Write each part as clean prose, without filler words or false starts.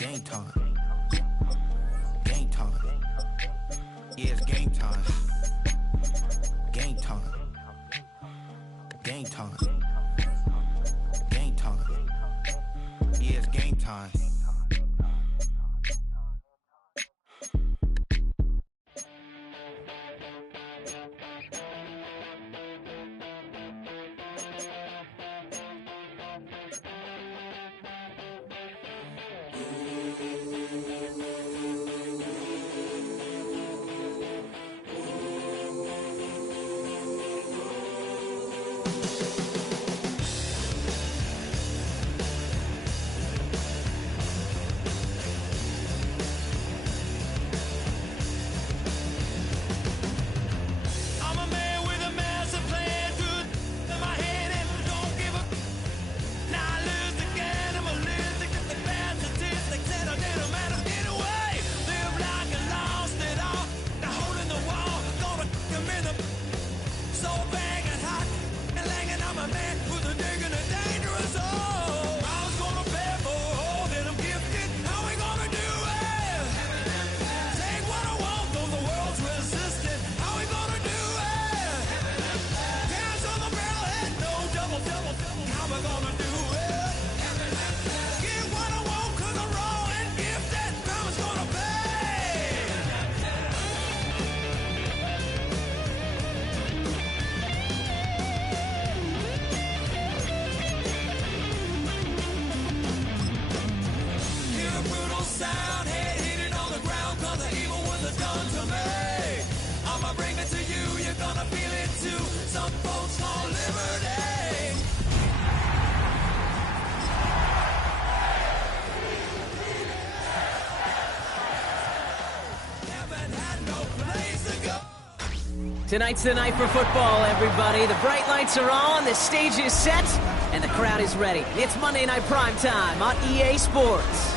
Game time. Game time. Yeah, it's game time. Game time. Game time. Game time. Yeah, it's game time. Tonight's the night for football, everybody. The bright lights are on, the stage is set, and the crowd is ready. It's Monday Night Primetime on EA Sports.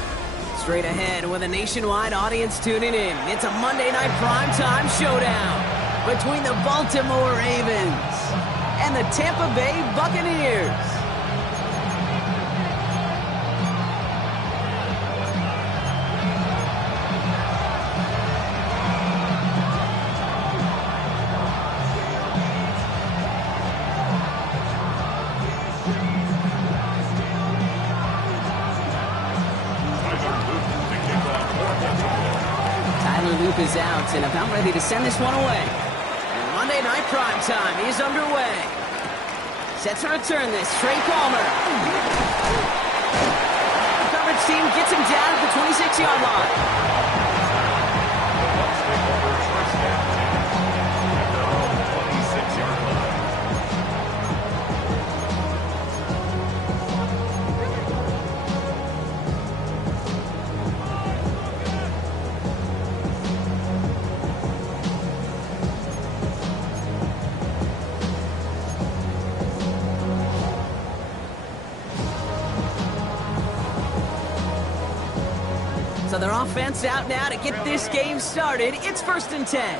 Straight ahead with a nationwide audience tuning in, it's a Monday Night Primetime showdown between the Baltimore Ravens and the Tampa Bay Buccaneers. Is out and about ready to send this one away. And Monday Night Primetime is underway. Set to return this, Trey Palmer. The coverage team gets him down at the 26-yard line. So their offense out now to get this game started. It's 1st and 10.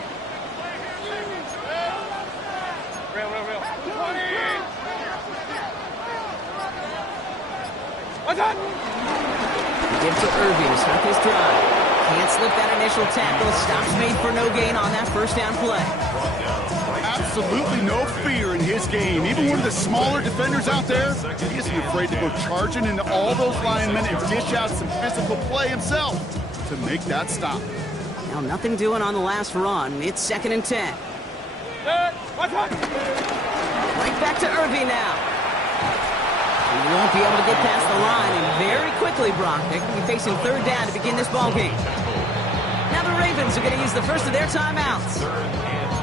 Give to Irving to start this drive. Can't slip that initial tackle. Stops made for no gain on that first down play. Absolutely no fear in his game. Even one of the smaller defenders out there, he isn't afraid to go charging into all those linemen and dish out some physical play himself to make that stop. Now nothing doing on the last run. It's 2nd and 10. Right back to Irving now. He won't be able to get past the line, and very quickly, Brock, they're going to be facing 3rd down to begin this ballgame. Now the Ravens are going to use the first of their timeouts.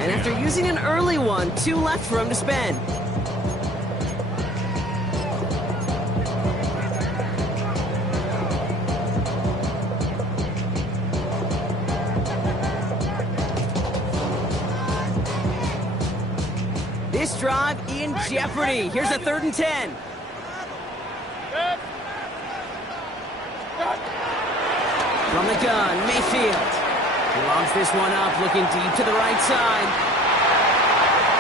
And after using an early one, 2 left for him to spend. This drive in jeopardy. Here's a 3rd and 10. From the gun, Mayfield. He logs this one up, looking deep to the right side.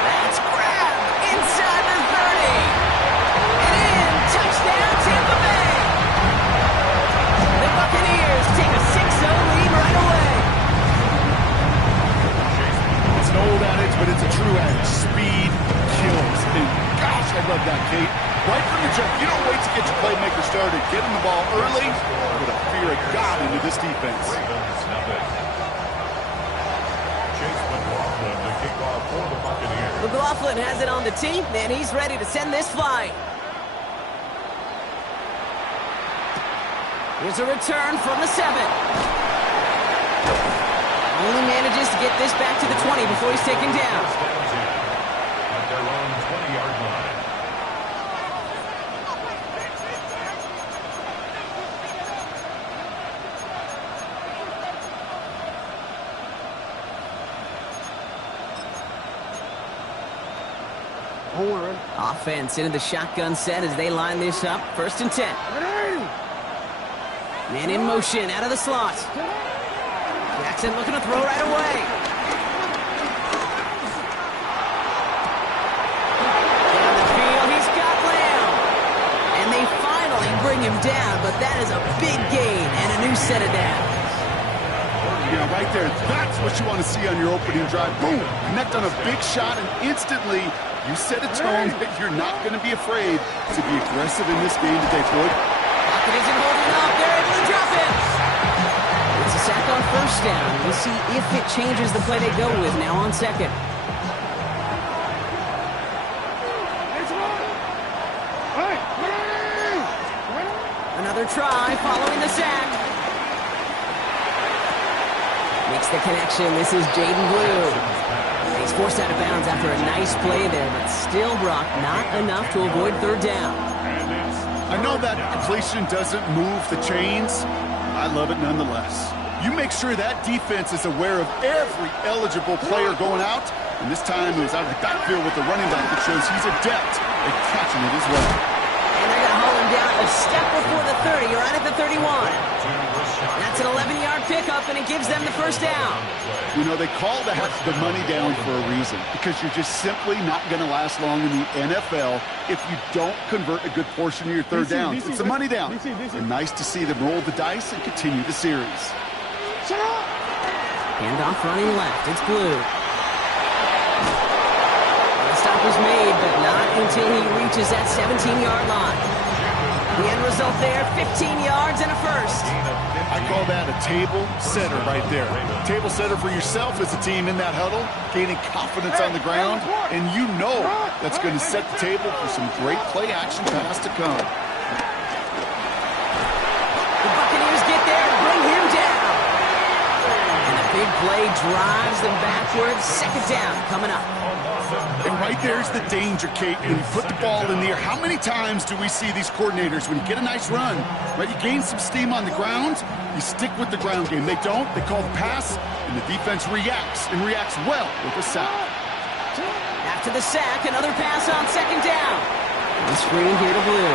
That's grabbed inside the 30. And in, touchdown Tampa Bay. The Buccaneers early, put a fear of God into this defense. McLaughlin has it on the tee, and he's ready to send this flight. Here's a return from the 7. Only manages to get this back to the 20 before he's taken down. At their own 20-yard line. Offense into the shotgun set as they line this up. 1st and 10. Man in motion out of the slot. Jackson looking to throw right away. Down the field, he's got Lamb. And they finally bring him down, but that is a big gain and a new set of downs. Yeah, right there. That's what you want to see on your opening drive. Boom! Connect on a big shot, and instantly you set a tone that you're not going to be afraid to be aggressive in this game today, Floyd. Pocket isn't holding up. They're able to drop it. It's a sack on 1st down. We'll see if it changes the play they go with now on 2nd. Another try following the sack. Makes the connection. This is Jaden Blue. He's forced out of bounds after a nice play there, but still, Brock, not enough to avoid 3rd down. I know that completion doesn't move the chains. I love it nonetheless. You make sure that defense is aware of every eligible player going out, and this time it was out of the backfield with the running back that shows he's adept at catching it as well. And they're going to haul him down a step before the 30, right at the 31. That's an 11-yard pickup, and it gives them the 1st down. You know, they call that the money down for a reason, because you're just simply not going to last long in the NFL if you don't convert a good portion of your 3rd down. It's the money down. And nice to see them roll the dice and continue the series. Handoff running left. It's Blue. The stop was made, but not until he reaches that 17-yard line. The end result there, 15 yards and a 1st. I call that a table setter right there. Table setter for yourself as a team in that huddle, gaining confidence on the ground, and you know that's going to set the table for some great play action pass to come. The Buccaneers get there and bring him down. And the big play drives them backwards. 2nd down coming up. And right there's the danger, Kate, when you put the ball in the air. How many times do we see these coordinators, when you get a nice run, right, you gain some steam on the ground, you stick with the ground game. They don't, they call the pass, and the defense reacts, and reacts well with a sack. After the sack, another pass on 2nd down. The screen here to Blue.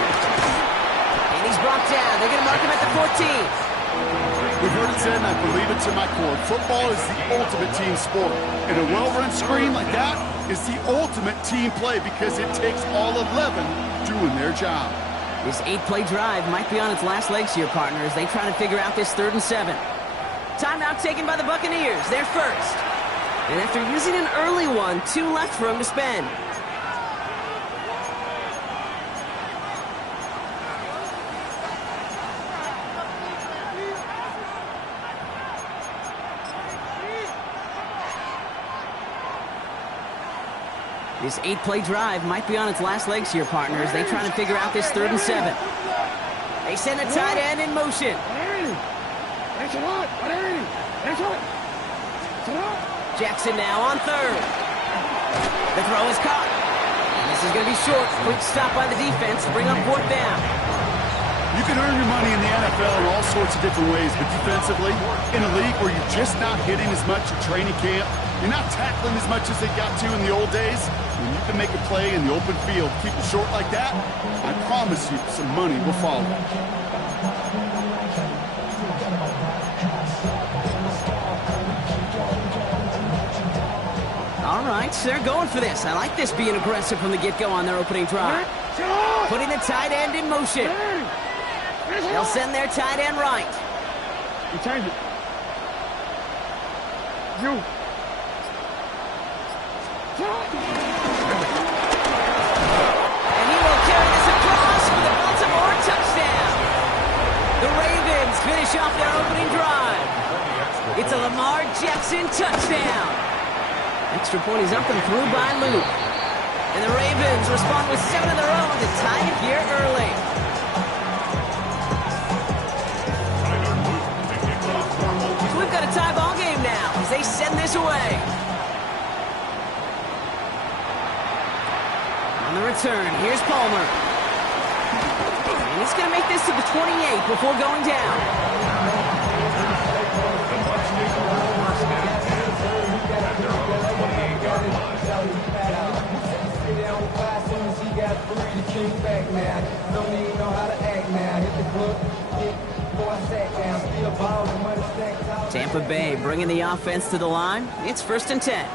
And he's brought down. They're going to mark him at the 14. We've heard it said, and I believe it to my core, football is the ultimate team sport. And a well-run screen like that is the ultimate team play because it takes all 11 doing their job. This 8-play drive might be on its last legs here, partners. They try to figure out this 3rd and 7. Timeout taken by the Buccaneers. They're first. And after using an early one, 2 left for him to spend. This 8-play drive might be on its last legs here, partners. They try to figure out this 3rd and 7. They send a tight end in motion. Jackson now on 3rd. The throw is caught. And this is going to be short. Quick stop by the defense to bring up 4th down. You can earn your money in the NFL in all sorts of different ways, but defensively, in a league where you're just not hitting as much at training camp, you're not tackling as much as they got to in the old days, when you can make a play in the open field, keep it short like that, I promise you some money will follow. All right, so they're going for this. I like this being aggressive from the get-go on their opening drive. Putting the tight end in motion. They'll send their tight end right. You change it. You. And he will carry this across for the Baltimore touchdown. The Ravens finish off their opening drive. It's a Lamar Jackson touchdown. Extra point is up and through by Luke. And the Ravens respond with 7 of their own to tie it here early. So we've got a tie ball game now as they send this away. On the return, here's Palmer. And he's going to make this to the 28 before going down. Tampa Bay bringing the offense to the line. It's 1st and 10.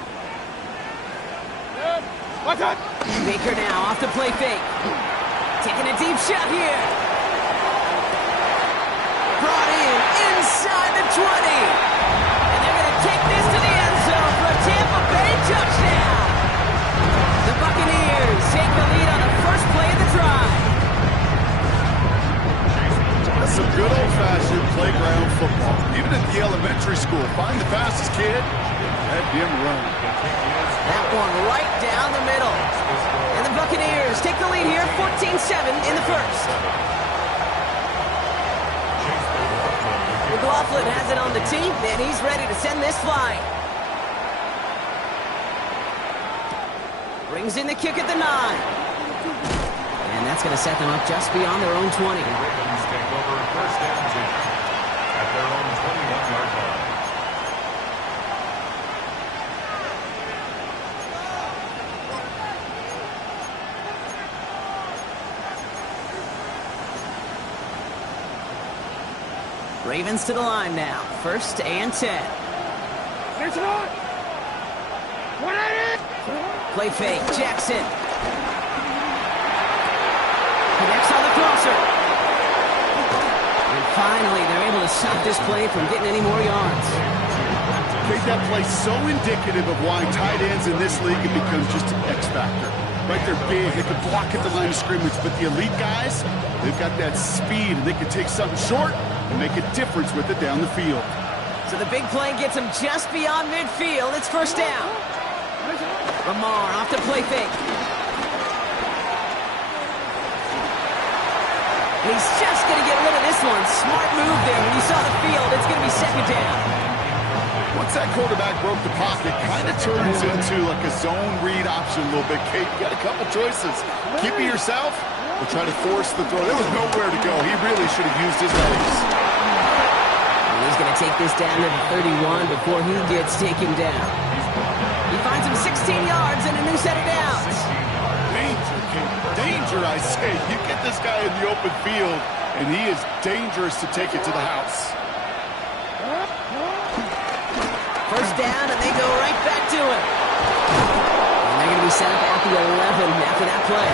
Baker now off the play fake. Taking a deep shot here. Brought in inside the 20. And they're going to take this to the end zone for a Tampa Bay touchdown. The Buccaneers take the lead on the first play of the drive. That's some good old-fashioned playground football. Even at the elementary school, find the fastest kid, let him run. That one right down the middle. And the Buccaneers take the lead here, 14-7 in the first. McLaughlin has it on the tee, and he's ready to send this flying. Brings in the kick at the 9. And that's going to set them up just beyond their own 20. Ravens take over 1st and 10 at their own 21-yard line. Ravens to the line now. 1st and 10. Play fake. Jackson. Connects on the crosser. And finally, they're able to stop this play from getting any more yards. Make that play so indicative of why tight ends in this league have become just an X factor. Right, they're big, they can block at the line of scrimmage, but the elite guys, they've got that speed, and they can take something short and make a difference with it down the field. So the big play gets him just beyond midfield. It's 1st down. Lamar off the play fake. He's just going to get rid of this one. Smart move there. When you saw the field, it's going to be 2nd down. Once that quarterback broke the pocket, kind of turns into like a zone read option a little bit. Kate, you got a couple choices. Keep it yourself or try to force the throw. There was nowhere to go. He really should have used his legs. And he's going to take this down to the 31 before he gets taken down. He finds him 16 yards and a new set of downs. Danger, Kate. Danger, I say. You get this guy in the open field, and he is dangerous to take it to the house. 1st down, and they go right back to it. And they're going to be set up at the 11 after that play.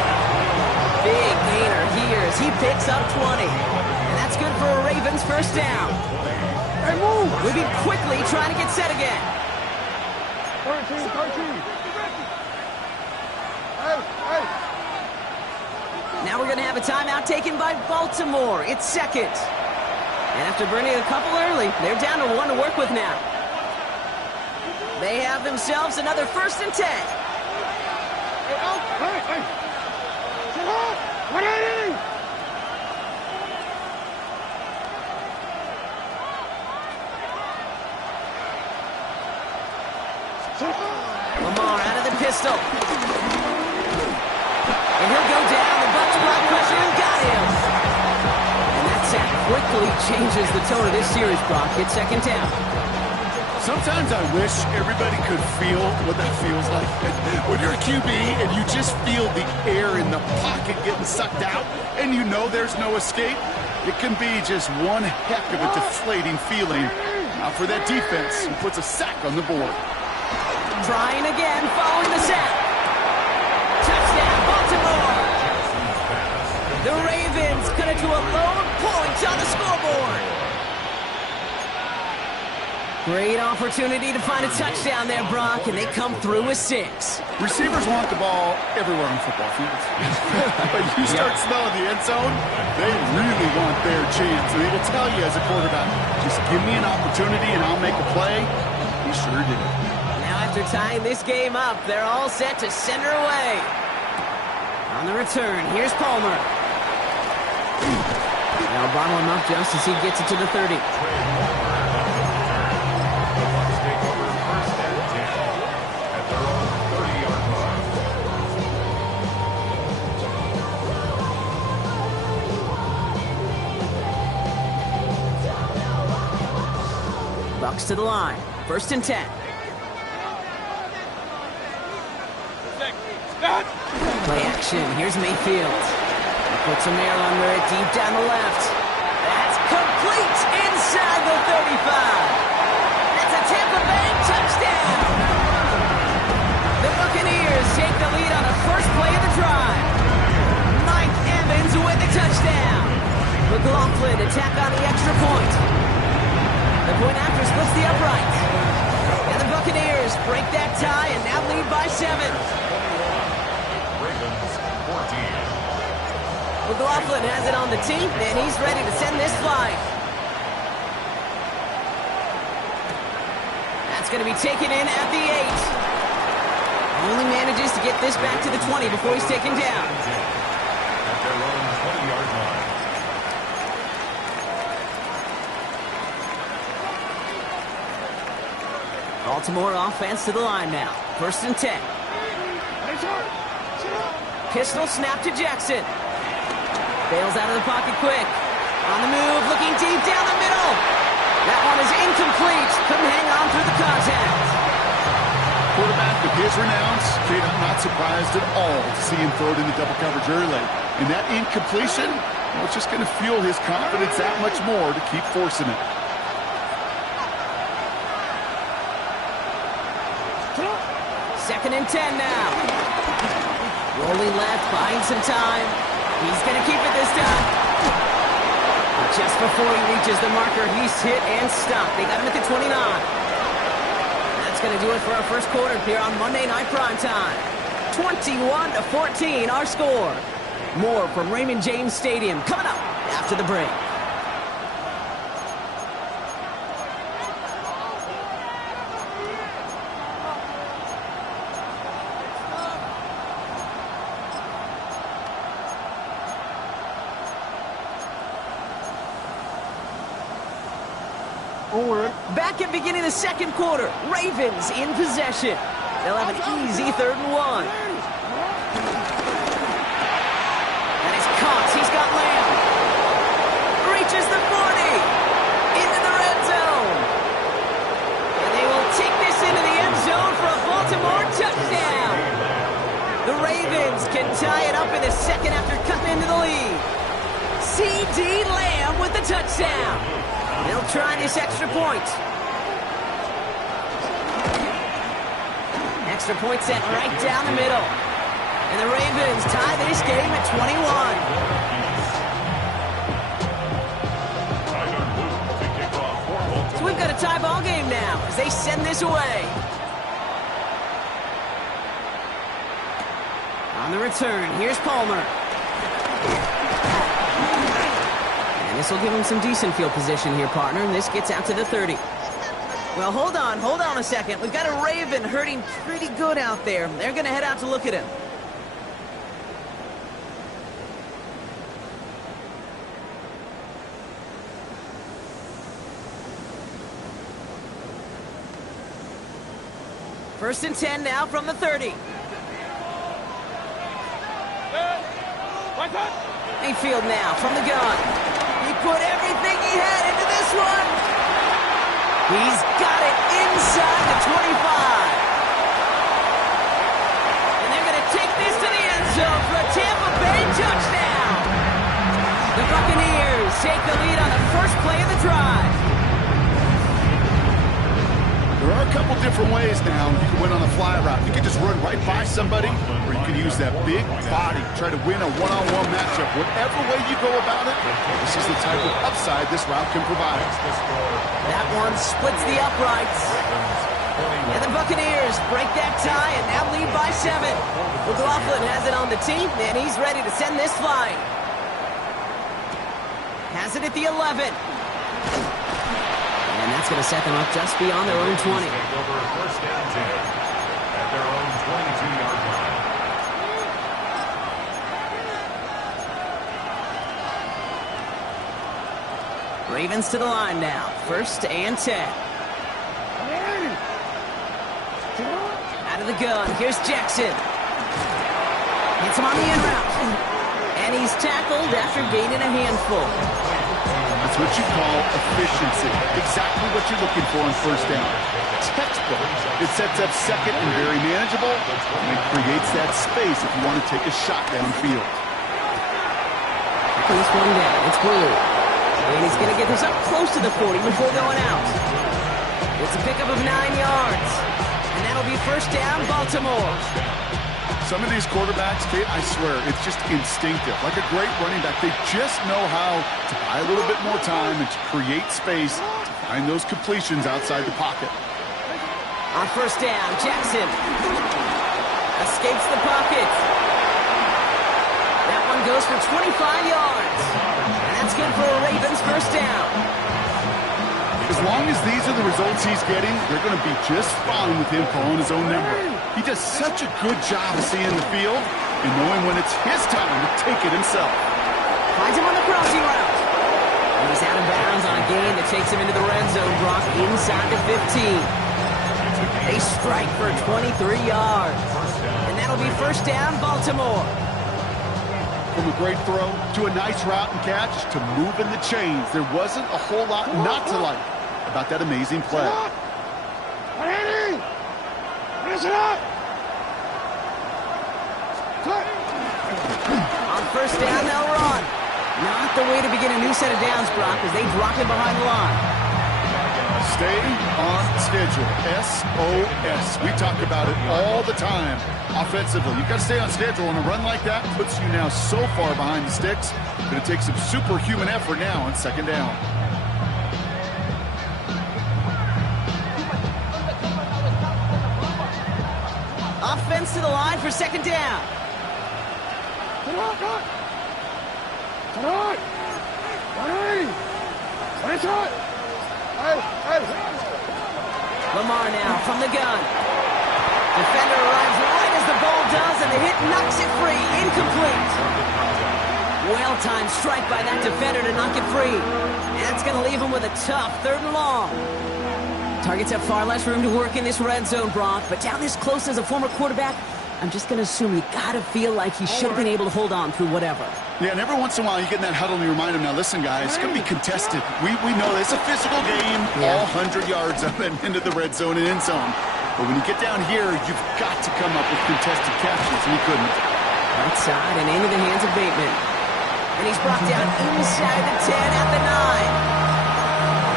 Big gainer here as he picks up 20. And that's good for a Ravens 1st down. We'll be quickly trying to get set again. 13. Now we're going to have a timeout taken by Baltimore. It's 2nd. And after burning a couple early, they're down to 1 to work with now. They have themselves another 1st and 10. Lamar out of the pistol. And he'll go down. The Bucs block pressure and got him. And that sack quickly changes the tone of this series, Brock. It's 2nd down. Sometimes I wish everybody could feel what that feels like. When you're a QB and you just feel the air in the pocket getting sucked out and you know there's no escape, it can be just one heck of a deflating feeling. Now for that defense, who puts a sack on the board. Trying again following the sack. Touchdown, Baltimore. The Ravens cut it to a lone point on the scoreboard. Great opportunity to find a touchdown there, Brock, and they come through with 6. Receivers want the ball everywhere on football fields. But you start smelling the end zone, they really want their chance. And they will tell you as a quarterback, just give me an opportunity and I'll make a play. He sure did. Now after tying this game up, they're all set to send her away. On the return, here's Palmer. Now bottle him up just as he gets it to the 30. Bucks to the line. 1st and 10. Play action. Here's Mayfield. He puts some air under it deep down the left. That's complete inside the 35. That's a Tampa Bay touchdown. The Buccaneers take the lead on the first play of the drive. Mike Evans with the touchdown. McLaughlin attack on the extra point. The point after splits the upright. And the Buccaneers break that tie and now lead by 7. Ravens 14. McLaughlin has it on the tee, and he's ready to send this flying. That's going to be taken in at the 8. Only manages to get this back to the 20 before he's taken down. At their own 20-yard line. Baltimore offense to the line now. 1st and 10. Pistol snap to Jackson. Bails out of the pocket quick. On the move, looking deep down the middle. That one is incomplete. Couldn't hang on through the contact. Quarterback with his renounce, Kate, I'm not surprised at all to see him throw it in the double coverage early. And that incompletion, well, it's just going to fuel his confidence that much more to keep forcing it. 2nd and 10 now. Rolling left, buying some time. He's going to keep it this time. But just before he reaches the marker, he's hit and stopped. They got him at the 29. That's going to do it for our first quarter here on Monday Night Primetime. 21-14, our score. More from Raymond James Stadium coming up after the break. Back at beginning of the second quarter, Ravens in possession. They'll have an easy 3rd and 1. That is caught. He's got Lamb. Reaches the 40. Into the red zone. And they will take this into the end zone for a Baltimore touchdown. The Ravens can tie it up in the second after cutting into the lead. C.D. Lamb with the touchdown. They'll try this extra point. Extra point set right down the middle. And the Ravens tie this game at 21. So we've got a tie ball game now as they send this away. On the return, here's Palmer. And this will give him some decent field position here, partner. And this gets out to the 30. Well, hold on a second. We've got a Raven hurting pretty good out there. They're going to head out to look at him. First and 10 now from the 30. Mayfield now from the gun. He put everything he had into this one. He's got it inside the 25. And they're going to take this to the end zone for a Tampa Bay touchdown. The Buccaneers take the lead on the first play of the drive. There are a couple different ways now. You can win on a fly route. You can just run right by somebody, or you can use that big body, try to win a one-on-one matchup. Whatever way you go about it, this is the type of upside this route can provide. That one splits the uprights. And the Buccaneers break that tie and now lead by 7. McLaughlin has it on the tee, and he's ready to send this flying. Has it at the 11. And that's going to set them up just beyond their own 20. First down 10 at their own 22-yard line. Ravens to the line now. 1st and 10. Out of the gun. Here's Jackson. Hits him on the in route. And he's tackled after gaining a handful. That's what you call efficiency. Exactly what you're looking for on 1st down. Textbook. It sets up 2nd and very manageable, and it creates that space if you want to take a shot downfield. This one down. It's Blue. And he's going to get this up close to the 40 before going out. It's a pickup of 9 yards. And that'll be 1st down, Baltimore. Some of these quarterbacks, Kate, I swear, it's just instinctive. Like a great running back, they just know how to buy a little bit more time and to create space to find those completions outside the pocket. On 1st down, Jackson escapes the pocket. That one goes for 25 yards. And that's good for a Ravens 1st down. As long as these are the results he's getting, they're going to be just fine with him calling his own number. He does such a good job of seeing the field and knowing when it's his time to take it himself. Finds him on the crossing route. And he's out of bounds on a gain that takes him into the red zone, Brock, inside the 15. They strike for 23 yards. And that'll be 1st down, Baltimore. From a great throw to a nice route and catch to moving the chains, there wasn't a whole lot not to like about that amazing play. On 1st down, they'll run. Not the way to begin a new set of downs, Brock, as they drop him behind the line. Stay on schedule. SOS. We talk about it all the time. Offensively, you've got to stay on schedule, and a run like that puts you now so far behind the sticks. Going to take some superhuman effort now on 2nd down. Offense to the line for 2nd down. Lamar now from the gun. Defender arrives right as the ball does, and the hit knocks it free. Incomplete. Well-timed strike by that defender to knock it free. And that's going to leave him with a tough 3rd and long. Targets have far less room to work in this red zone, Brock, but down this close as a former quarterback, I'm just going to assume you got to feel like he should have been able to hold on through whatever. Yeah, and every once in a while you get in that huddle and you remind him, now listen, guys, it's going to be contested. We know it's a physical game, all 100 yards up and into the red zone and end zone. But when you get down here, you've got to come up with contested catches, and he couldn't. Right side and into the hands of Bateman. And he's brought down inside the 10 at the 9.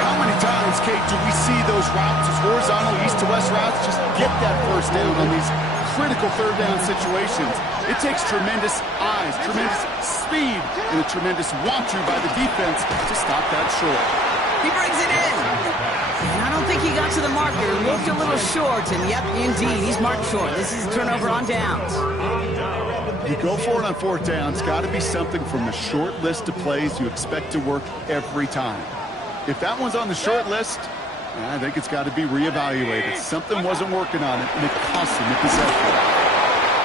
How many times, Kate, do we see those routes, those horizontal east-to-west routes, just get that 1st down on these critical 3rd down situations? It takes tremendous eyes, tremendous speed, and a tremendous want-to by the defense to stop that short. He brings it in. And I don't think he got to the marker. Looked a little short, and yep, indeed, he's marked short. This is a turnover on downs. You go for it on 4th down. It's got to be something from the short list of plays you expect to work every time. If that one's on the short list, I think it's got to be reevaluated. Something wasn't working on it, and it cost him the possession.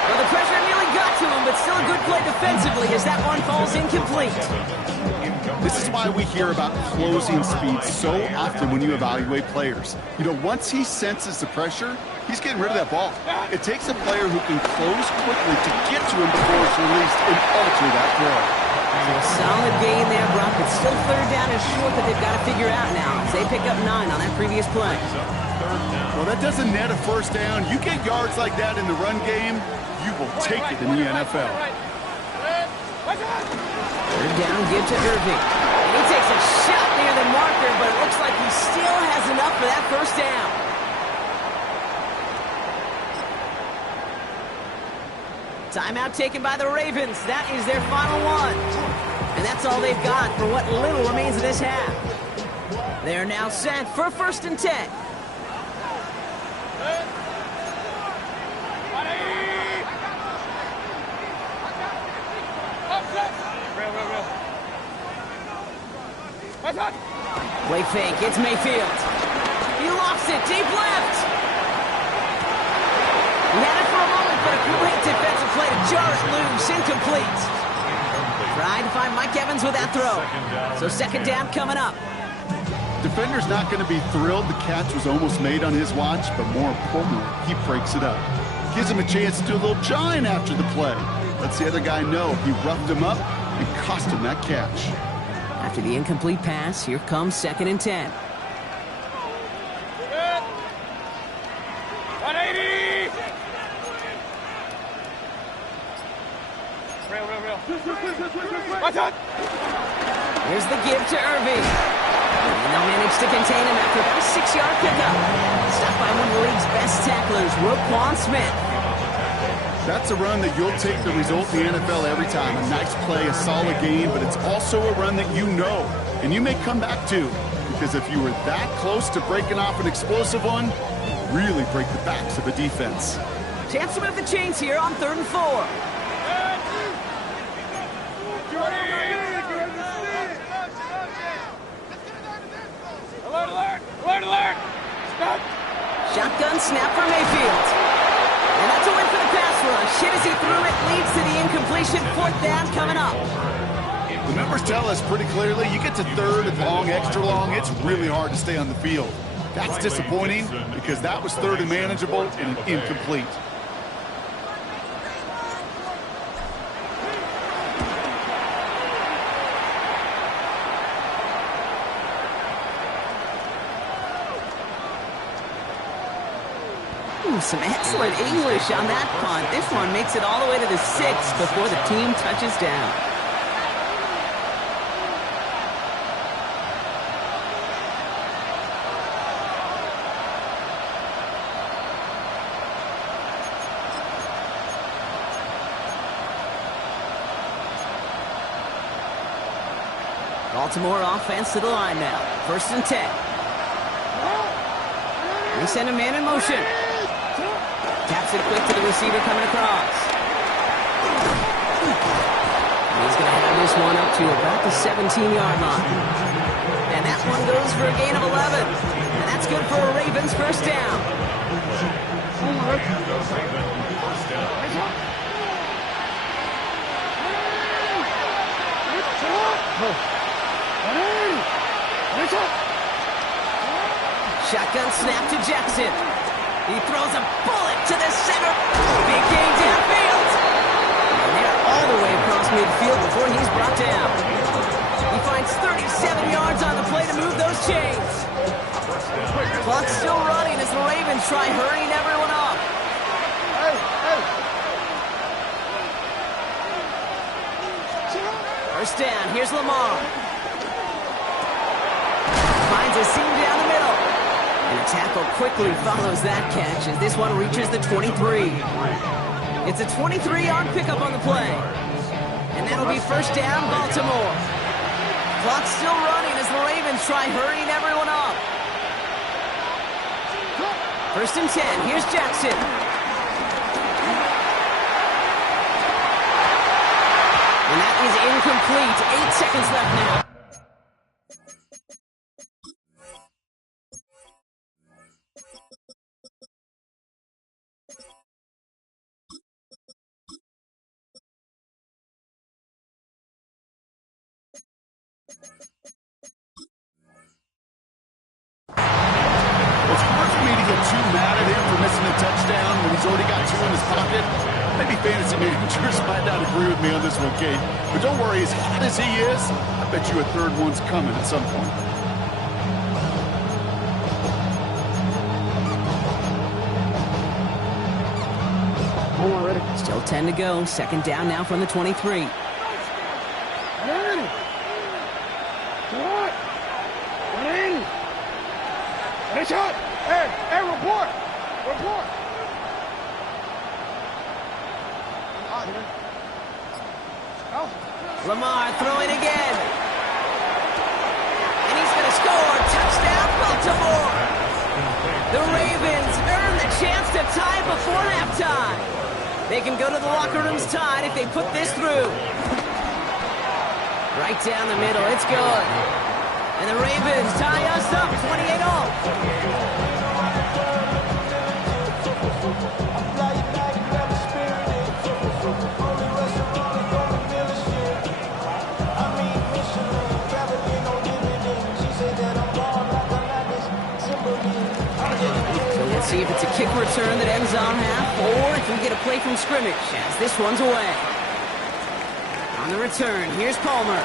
Well, the pressure nearly got to him, but still a good play defensively as that one falls incomplete. This is why we hear about closing speed so often when you evaluate players. You know, once he senses the pressure, he's getting rid of that ball. It takes a player who can close quickly to get to him before it's released and alter that throw. A solid gain there, Brock, but still 3rd down is short that they've got to figure out now as they pick up 9 on that previous play. Well, that doesn't net a 1st down. You get yards like that in the run game, you will take it in the NFL. 3rd down, give to Irving. And he takes a shot near the marker, but it looks like he still has enough for that 1st down. Timeout taken by the Ravens. That is their final one. And that's all they've got for what little remains of this half. They're now set for 1st and 10. Play fake, it's Mayfield. He lost it, deep left. He had it for a moment, but a great defensive play to jar it loose, incomplete. Trying to find Mike Evans with that throw. So 2nd down coming up. Defender's not going to be thrilled the catch was almost made on his watch, but more importantly, he breaks it up. Gives him a chance to do a little jawing after the play. Lets the other guy know he roughed him up and cost him that catch. After the incomplete pass, here comes 2nd and 10. 180! Watch out! Here's the give to Irving. And they'll manage to contain him after about a 6-yard pickup. Stopped by one of the league's best tacklers, Roquan Smith. That's a run that you'll take the result in the NFL every time. A nice play, a solid game, but it's also a run that you know, and you may come back to. Because if you were that close to breaking off an explosive one, you really break the backs of the defense. Chance to move the chains here on 3rd and 4. Alert, alert! Alert, alert! Stop! Shotgun snap for Mayfield. And that's a win for the pass rush. Hit as he threw it, leads to the incompletion. 4th down coming up. The numbers tell us pretty clearly, you get to 3rd and long, extra long, it's really hard to stay on the field. That's disappointing because that was 3rd and manageable and incomplete. Some excellent English on that punt. This one makes it all the way to the 6 before the team touches down. Baltimore offense to the line now. 1st and 10. They send a man in motion. Taps it quick to the receiver coming across. And he's going to have this one up to about the 17-yard line. And that one goes for a gain of 11. And that's good for a Ravens 1st down. Shotgun snap to Jackson. He throws a bullet to the center. Big gain downfield. And they're all the way across midfield before he's brought down. He finds 37 yards on the play to move those chains. Clock's still running as the Ravens try hurrying everyone up. First down, here's Lamar. Finds a seam down the middle. And a tackle quickly follows that catch as this one reaches the 23. It's a 23-yard pickup on the play. And that'll be 1st down, Baltimore. Clock's still running as the Ravens try hurrying everyone up. 1st and 10, here's Jackson. And that is incomplete. 8 seconds left now. It's hard for me to get too mad at him for missing a touchdown when he's already got 2 in his pocket. Maybe fantasy managers might not agree with me on this one, Kate. But don't worry, as hot as he is, I bet you a 3rd one's coming at some point. Still 10 to go. 2nd down now from the 23. Hey, shot! Hey, report! Report! Lamar throwing again. And he's going to score. Touchdown, Baltimore. The Ravens earn the chance to tie before halftime. They can go to the locker rooms tied if they put this through. Right down the middle. It's good. And the Ravens tie us up 28-all. See if it's a kick return that ends on half, or if we get a play from scrimmage, as this one's away. On the return, here's Palmer.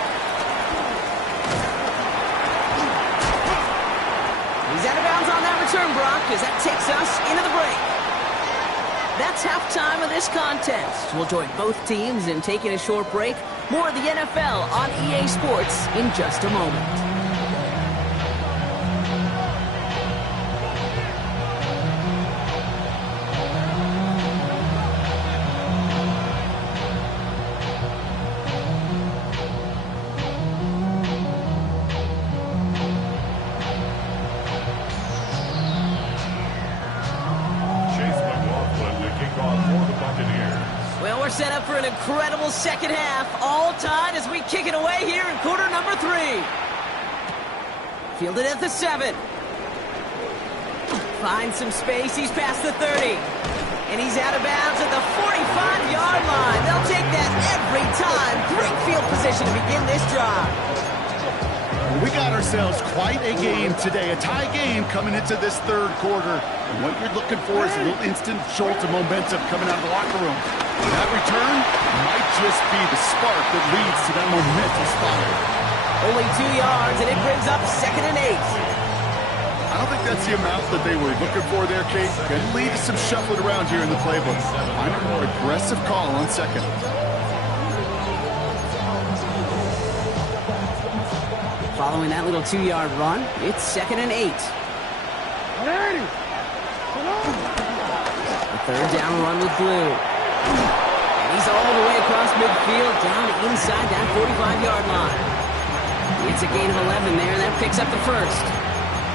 He's out of bounds on that return, Brock, as that takes us into the break. That's halftime of this contest. We'll join both teams in taking a short break. More of the NFL on EA Sports in just a moment. Set up for an incredible second half, all tied as we kick it away here in quarter number 3. Fielded at the 7. Finds some space, he's past the 30. And he's out of bounds at the 45-yard line. They'll take that every time. Great field position to begin this drive. We got ourselves quite a game today, a tie game coming into this third quarter. And what you're looking for is a little instant jolt of momentum coming out of the locker room. That return might just be the spark that leads to that momentous fire. Only 2 yards, and it brings up 2nd and 8. I don't think that's the amount that they were looking for there, Kate. Can lead to some shuffling around here in the playbook. Find a more aggressive call on 2nd. Following that little 2-yard run, it's 2nd and 8. The third down run with Blue. And he's all the way across midfield, down inside that 45-yard line. It's a gain of 11 there, and that picks up the first.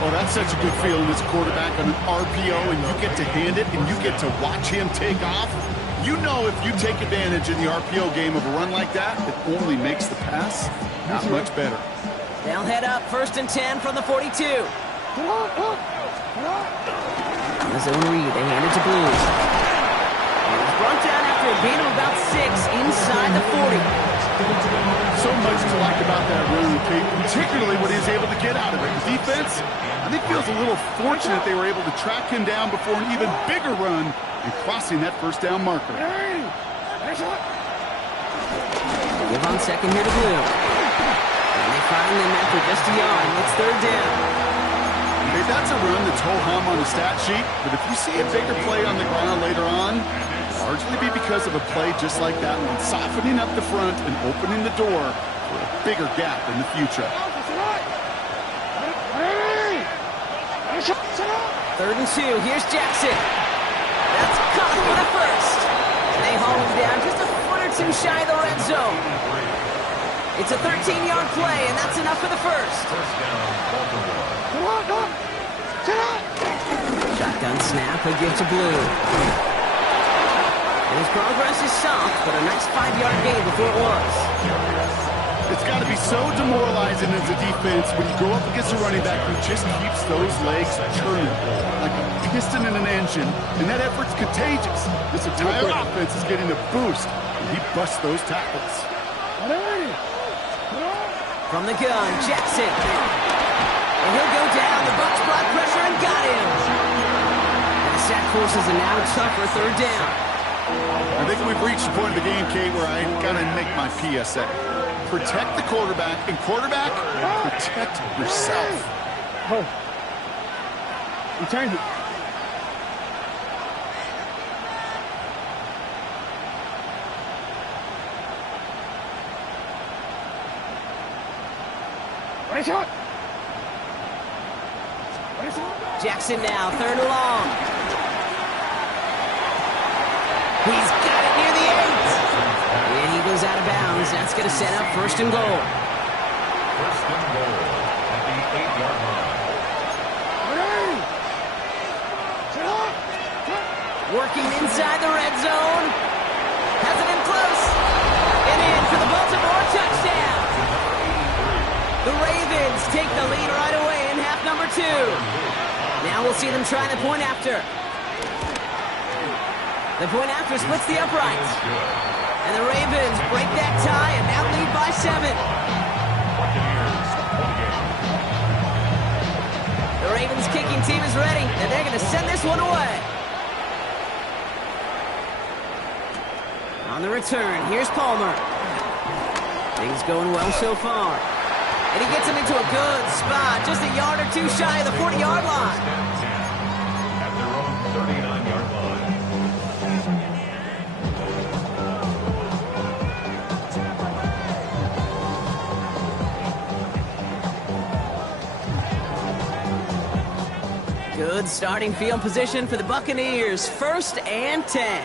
Oh, that's such a good feeling as a quarterback on an RPO, and you get to hand it, and you get to watch him take off. You know if you take advantage in the RPO game of a run like that, it only makes the pass not much better. They'll head up 1st and 10 from the 42. The zone read, they hand it to Blues. And he's brought down after a gain of about 6 inside the 40. So much to like about that run, Kate, particularly what he was able to get out of it. The defense, I think, feels a little fortunate they were able to track him down before an even bigger run and crossing that first down marker. Give on 2nd here to Blue. And they find them after just a yard. It's 3rd down. Okay, that's a run that's ho-hum on the stat sheet, but if you see a bigger play on the ground later on, largely be because of a play just like that one, softening up the front and opening the door for a bigger gap in the future. 3rd and 2, here's Jackson. That's caught for the first. And they haul him down just a foot or two shy of the red zone. It's a 13-yard play, and that's enough for the first. Shotgun snap, a give to Blue. And his progress is soft, but a nice 5-yard gain before it was. It's got to be so demoralizing as a defense when you go up against a running back who just keeps those legs churning like a piston in an engine, and that effort's contagious. This entire offense is getting a boost, and he busts those tackles. From the gun, Jackson. And he'll go down. The Bucs brought pressure and got him. And the sack forces a now tougher 3rd down. I think we've reached the point of the game, Kate, where I got to make my PSA. Protect the quarterback, and quarterback, protect yourself. Oh. Return it. Jackson now, 3rd and long. He's got it near the 8. out of bounds. That's going to set up first and goal. First and goal at the 8-yard line. Working inside the red zone. Has it in close. And in for the Baltimore touchdown. The Ravens take the lead right away in half number 2. Now we'll see them try the point after. The point after splits the uprights. And the Ravens break that tie and now lead by 7. The Ravens kicking team is ready, and they're going to send this one away. On the return, here's Palmer. Things going well so far. And he gets him into a good spot, just a yard or two shy of the 40-yard line. At their own 39-yard line. Good starting field position for the Buccaneers. 1st and 10.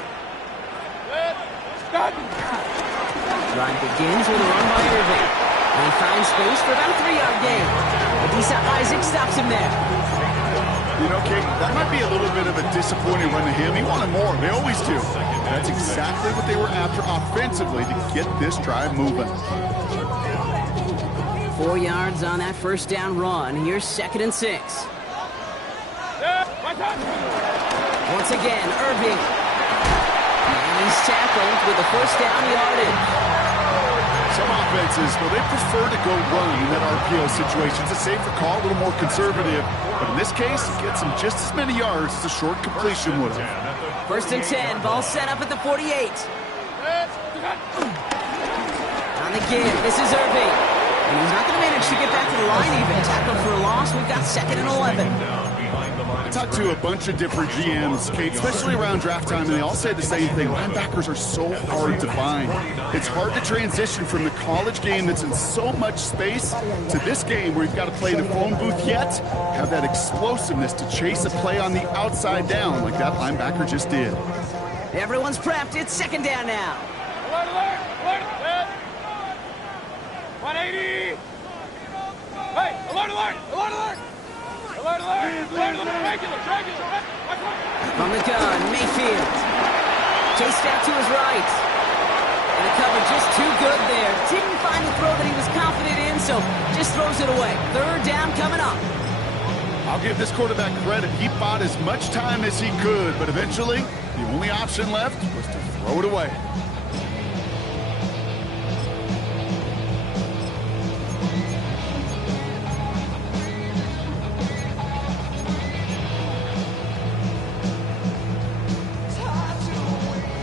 Drive begins with a run by Irving. And he finds space for about a 3-yard gain. Adisa Isaac stops him there. You know, Kate, that might be a little bit of a disappointing run to him. He wanted more. They always do. That's exactly what they were after offensively to get this drive moving. 4 yards on that first down run. Here's 2nd and 6. Once again, Irving. And he's tackled with the first down yardage. Some offenses, well, they prefer to go run in that RPO situation. It's a safer call, a little more conservative. But in this case, it gets him just as many yards as a short completion would have. 1st and 10, ball set up at the 48. On the give, this is Irving. And he's not going to manage to get back to the line even. Tackled for a loss, we've got 2nd and 11. I talked to a bunch of different GMs, Kate, especially around draft time, and they all say the same thing. Linebackers are so hard to find. It's hard to transition from the college game that's in so much space to this game where you've got to play in a phone booth yet have that explosiveness to chase a play on the outside down like that linebacker just did. Everyone's prepped. It's 2nd down now. Alert! 180! Hey, alert! From the gun, Mayfield. Chased out to his right. And the cover just too good there. Didn't find the throw that he was confident in, so just throws it away. 3rd down coming up. I'll give this quarterback credit. He bought as much time as he could, but eventually, the only option left was to throw it away.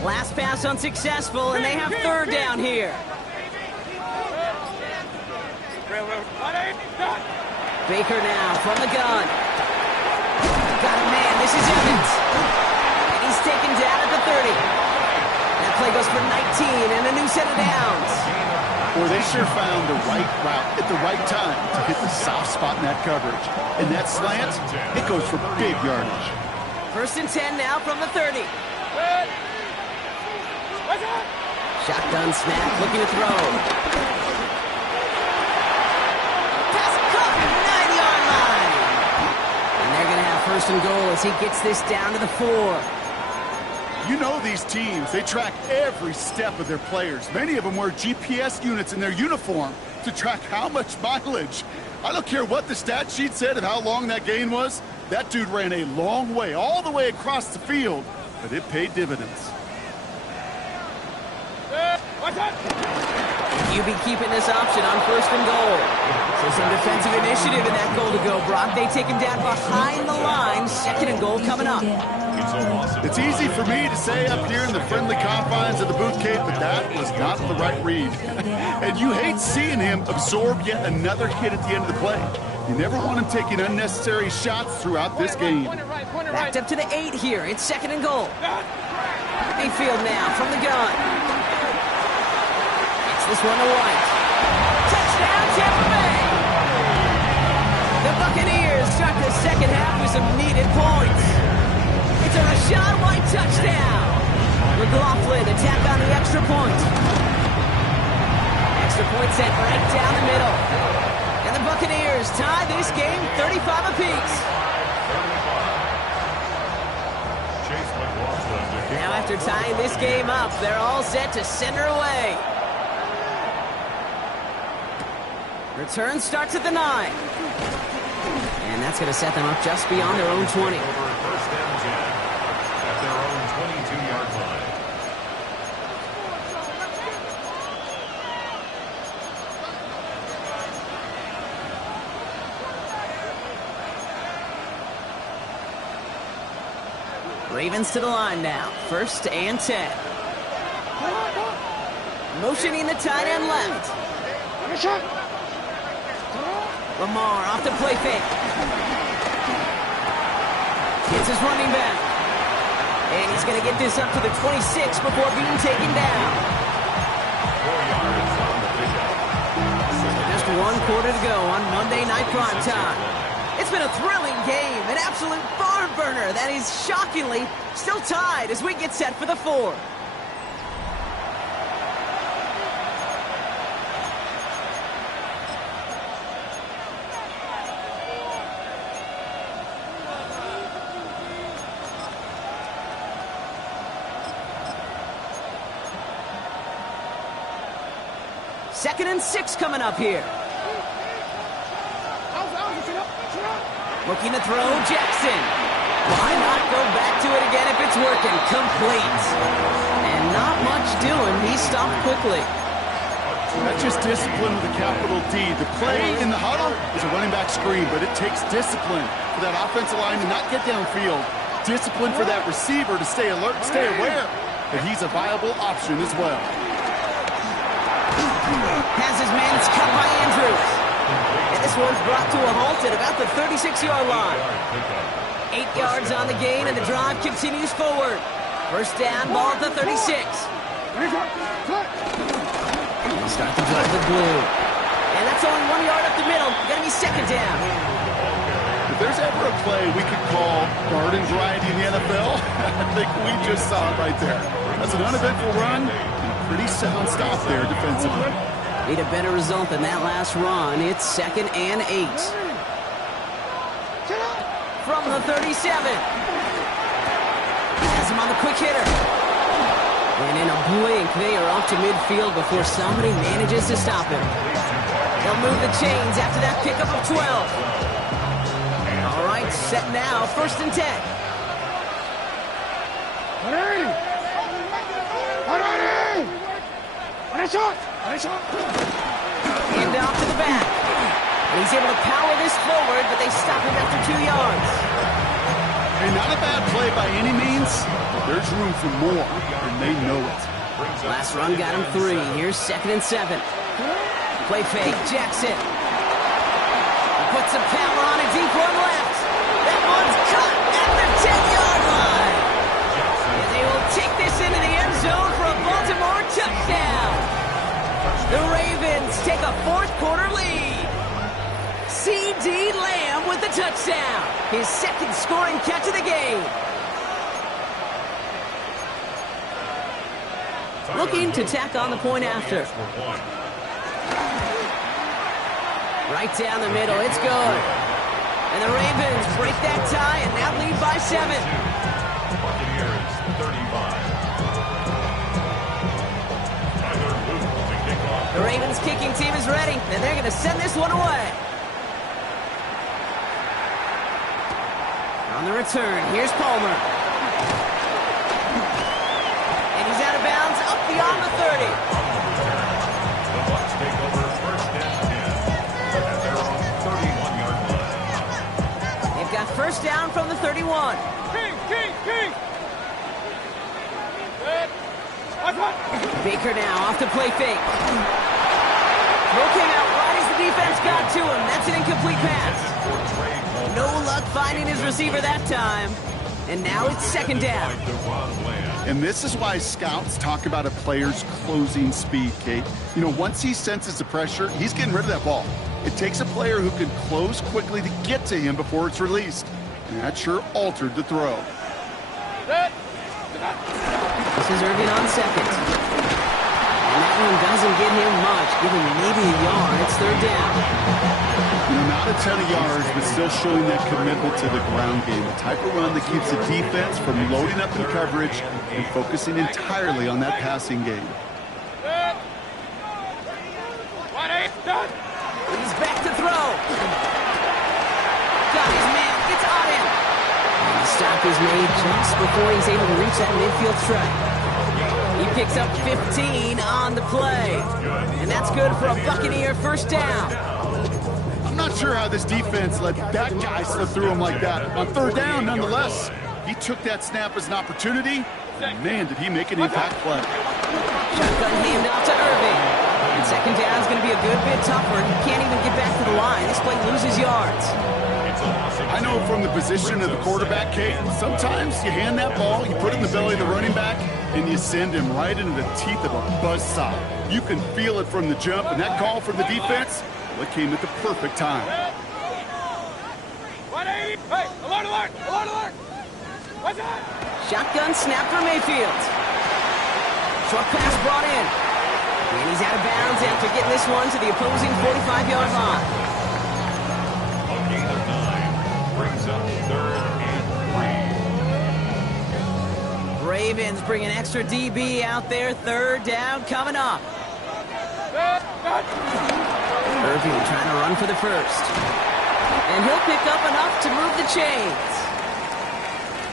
Last pass unsuccessful, and they have 3rd down here. Baker now from the gun. Got a man, this is Evans. And he's taken down at the 30. That play goes for 19 and a new set of downs. Boy, they sure found the right route at the right time to hit the soft spot in that coverage. And that slant, it goes for big yardage. 1st and 10 now from the 30. Shotgun snap, looking to throw. Pass caught, 9-yard line. And they're going to have 1st and goal as he gets this down to the 4. You know these teams, they track every step of their players. Many of them wear GPS units in their uniform to track how much mileage. I don't care what the stat sheet said of how long that gain was. That dude ran a long way, all the way across the field, but it paid dividends. You be keeping this option on 1st and goal. So some defensive initiative in that goal to go, Brock. They take him down behind the line. 2nd and goal coming up. It's easy for me to say up here in the friendly confines of the booth, Kate, but that was not the right read. And you hate seeing him absorb yet another hit at the end of the play. You never want him taking unnecessary shots throughout this game. Backed up to the 8 here. It's 2nd and goal. Mayfield now from the gun. Gets this one to White. Touchdown, Tampa Bay! The Buccaneers start the 2nd half with some needed points. It's a Rashad White touchdown. McLaughlin to tap on the extra point. Extra point set right down the middle. And the Buccaneers tie this game 35 apiece. Now after tying this game up, they're all set to send her away. Return starts at the 9. And that's going to set them up just beyond their own 20. First and 10 at their own 22-yard line. Ravens to the line now. First and 10. Motioning the tight end left. Lamar off the play fake. Gets his running back. And he's going to get this up to the 26 before being taken down. 4 yards on the pickup. Just 1 quarter to go on Monday Night Primetime. It's been a thrilling game, an absolute barn burner that is shockingly still tied as we get set for the 4. Second and 6 coming up here. Looking to throw, Jackson. Why not go back to it again if it's working? Complete. And not much doing. He stopped quickly. That's just discipline with a capital D. The play in the huddle is a running back screen, but it takes discipline for that offensive line to not get downfield. Discipline for that receiver to stay alert, stay aware that he's a viable option as well. Has his man cut by Andrews. And this one's brought to a halt at about the 36-yard line. 8 yards on the gain, and the drive continues forward. First down, ball at the 36. They'll start the drive with blue. And that's only 1 yard up the middle. Gonna be second down. If there's ever a play we could call garden variety in the NFL, I think we just saw it right there. That's an uneventful run, and a pretty sound stop there defensively. Need a better result than that last run. It's second and 8. From the 37. Has him on the quick hitter. And in a blink, they are off to midfield before somebody manages to stop him. They'll move the chains after that pickup of 12. All right, set now, first and 10. Hand off to the back. And he's able to power this forward, but they stop him after 2 yards. And not a bad play by any means, but there's room for more, and they know it. Last run got him 3. Here's second and 7. Play fake, Jackson. He puts some power on a deep one left. That one's cut at the 10-yard line. And they will take this into the end zone for a Baltimore touchdown. The Ravens take a fourth-quarter lead. C.D. Lamb with the touchdown. His second scoring catch of the game. Looking to tack on the point after. Right down the middle. It's good. And the Ravens break that tie and now lead by 7. Buccaneers 35. The Ravens kicking team is ready, and they're going to send this one away. On the return, here's Palmer. And he's out of bounds, up beyond the 30. The Bucs take over first and 10 at their own 31-yard line. They've got first down from the 31. King! Baker now off the play fake. Throw came out right as the defense got to him. That's an incomplete pass. No luck finding his receiver that time. And now it's second down. And this is why scouts talk about a player's closing speed, Kate. You know, once he senses the pressure, he's getting rid of that ball. It takes a player who can close quickly to get to him before it's released. And that sure altered the throw. This is Irving on second. And And that one doesn't get him much, giving maybe a yard. It's third down. Not a ton of yards, but still showing that commitment to the ground game. The type of run that keeps the defense from loading up in coverage and focusing entirely on that passing game. He's back to throw. Got his man, gets on him. And the stop is made just before he's able to reach that midfield stripe. He picks up 15 on the play. And that's good for a Buccaneer first down. I'm not sure how this defense let that guy slip through him like that. On third down, nonetheless, he took that snap as an opportunity. And man, did he make an impact play. Shotgun handoff to Irving. And second down is going to be a good bit tougher. He can't even get back to the line. This play loses yards. I know from the position of the quarterback, Kate, sometimes you hand that ball, you put it in the belly of the running back, and you send him right into the teeth of a buzzsaw. You can feel it from the jump, and that call from the defense, well, it came at the perfect time. 180. Hey, alert, alert, alert, alert. What's that? Shotgun snap for Mayfield. Short pass brought in. And he's out of bounds after getting this one to the opposing 45-yard line. A gain of 9 brings up third and 3. Ravens bring an extra DB out there. Third down coming up. Irving trying to run for the first. And he'll pick up enough to move the chains.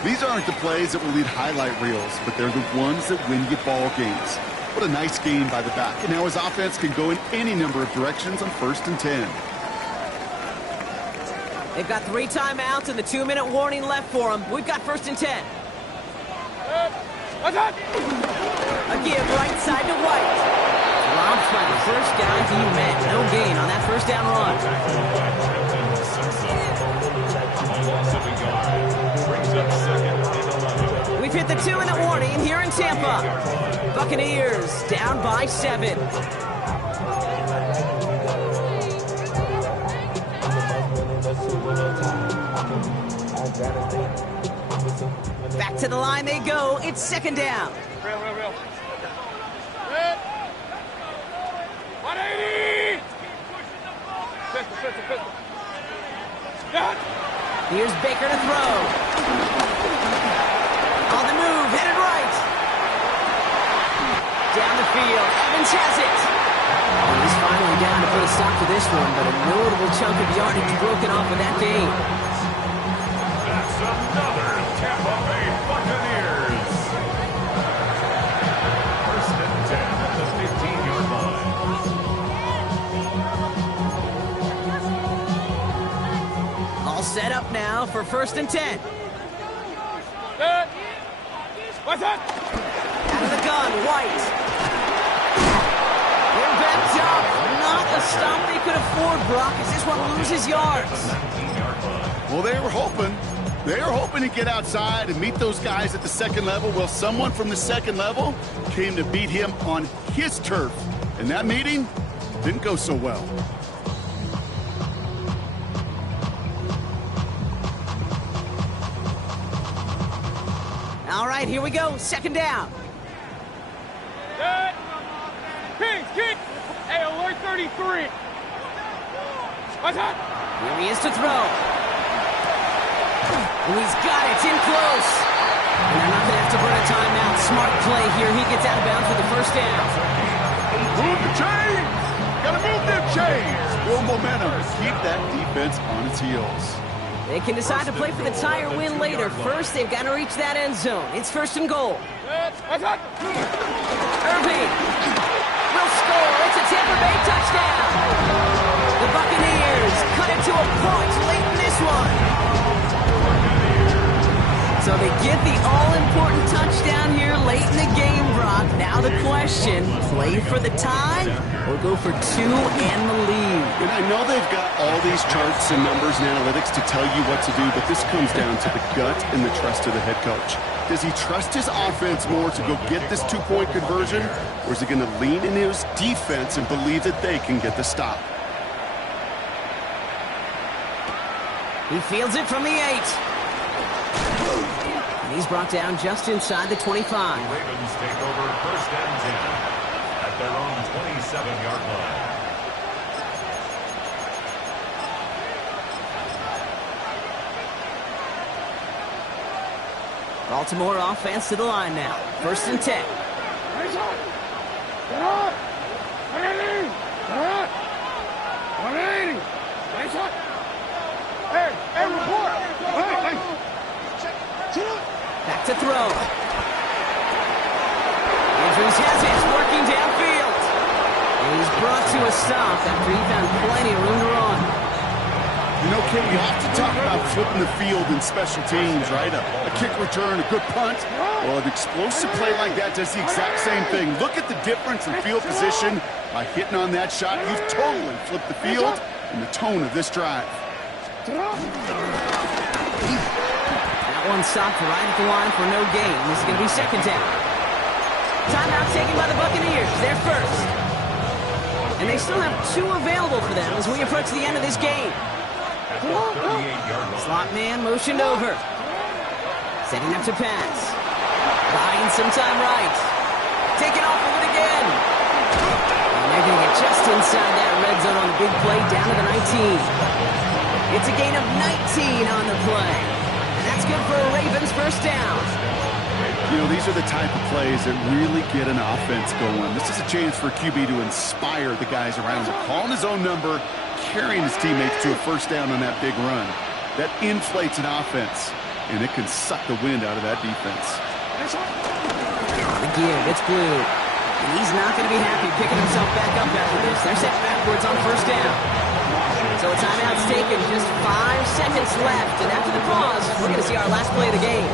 These aren't the plays that will lead highlight reels, but they're the ones that win you ball games. What a nice game by the back. And now his offense can go in any number of directions on 1st and 10. They've got 3 timeouts and the 2-minute warning left for them. We've got 1st and 10. What's that? A give right side to White. Robbed by the first guy he met. No gain on that first down run. A loss of a yard brings up second and 11. We've hit the 2-minute warning here in Tampa. Buccaneers down by 7. Back to the line they go. It's second down. Real. 180. Pistol. Done. Here's Baker to throw. On the move, headed right. Down the field, Evans has it. And he's finally down to put a stop to this one, but a notable chunk of yardage broken off of that game. That's another Tampa Bay Buccaneers. First and 10 at the 15-yard line. All set up now for 1st and 10. What's that? Out of the gun, White. They're backed up. Not a stop they could afford, Brock, as this one loses yards. Well, they were hoping to get outside and meet those guys at the second level. Well, someone from the second level came to beat him on his turf. And that meeting didn't go so well. All right, here we go. Second down. Kings. Hey, alert 33. What's that? Here he is to throw. Oh, he's got it. It's in close. And they're not going to have to burn a timeout. Smart play here. He gets out of bounds for the first down. Move the chains! Gotta move them chains! Build momentum. Keep that defense on its heels. They can decide to play for the tie or win later. First, they've got to reach that end zone. It's 1st and goal. What's that? Irving will score. It's a Tampa Bay touchdown. The Buccaneers cut it to a point late in this one. So they get the all-important touchdown here late in the game, Brock. Now the question, play for the tie or go for 2 and the lead? And I know they've got all these charts and numbers and analytics to tell you what to do, but this comes down to the gut and the trust of the head coach. Does he trust his offense more to go get this 2-point conversion, or is he going to lean into his defense and believe that they can get the stop? He fields it from the 8. And he's brought down just inside the 25. Ravens take over 1st and 10 at at their own 27-yard line. Baltimore offense to the line now. 1st and 10. Back to throw. Andrews has it, working downfield. And he's brought to a stop after he found plenty of room to run. You know, Kate, we often talk about flipping the field in special teams, right? A kick return, a good punt. Well, an explosive play like that does the exact same thing. Look at the difference in field position. By hitting on that shot, you've totally flipped the field and the tone of this drive. That one stopped right at the line for no gain. This is going to be 2nd down. Timeout taken by the Buccaneers. They're first. And they still have 2 available for them as we approach the end of this game. Slot man motioned over. Setting up to pass. Buying some time right. Taking off with it again. And they're going to get just inside that red zone on the big play down to the 19. It's a gain of 19 on the play. And that's good for a Ravens 1st down. You know, these are the type of plays that really get an offense going. This is a chance for QB to inspire the guys around him. Calling his own number, carrying his teammates to a 1st down on that big run. That inflates an offense, and it can suck the wind out of that defense. The gear gets blue. And he's not going to be happy picking himself back up after this. They're set backwards on 1st down. So a timeout's taken, just 5 seconds left. And after the pause, we're going to see our last play of the game.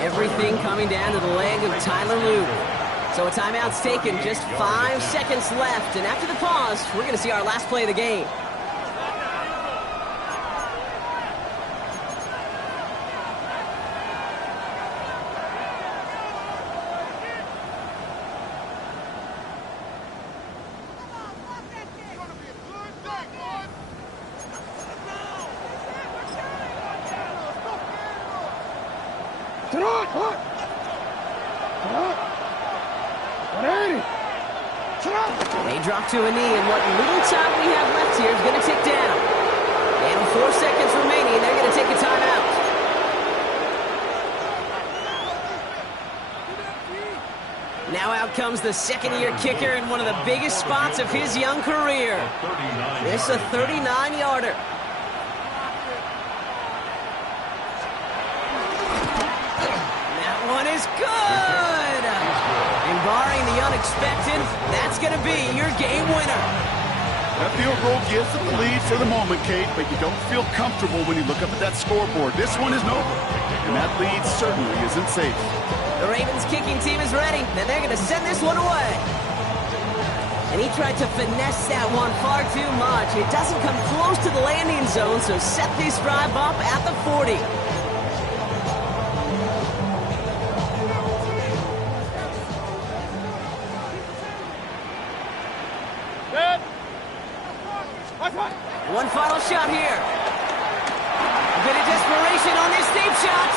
Everything coming down to the leg of Tyler Luke. So a timeout's taken, just 5 seconds left. And after the pause, we're going to see our last play of the game. They drop to a knee, and what little time we have left here is going to tick down. And with 4 seconds remaining, they're going to take a timeout. Now out comes the 2nd-year kicker in one of the biggest spots of his young career. This is a 39-yarder. That one is good! And barring the unexpected, that's going to be your game winner. That field goal gives them the lead for the moment, Kate, but you don't feel comfortable when you look up at that scoreboard. This one isn't over, and that lead certainly isn't safe. The Ravens kicking team is ready, and they're going to send this one away. And he tried to finesse that one far too much. It doesn't come close to the landing zone, so set this drive up at the 40. One final shot here. A bit of desperation on this deep shot.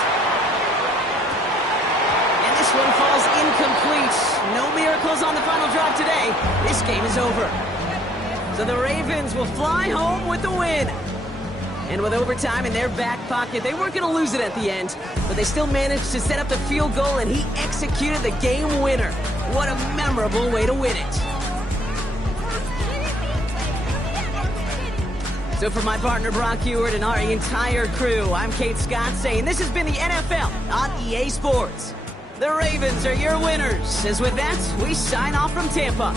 And this one falls incomplete. No miracles on the final drive today. This game is over. So the Ravens will fly home with the win. And with overtime in their back pocket, they weren't going to lose it at the end, but they still managed to set up the field goal, and he executed the game winner. What a memorable way to win it. So for my partner, Brock Heward, and our entire crew, I'm Kate Scott saying this has been the NFL on EA Sports. The Ravens are your winners. As with that, we sign off from Tampa.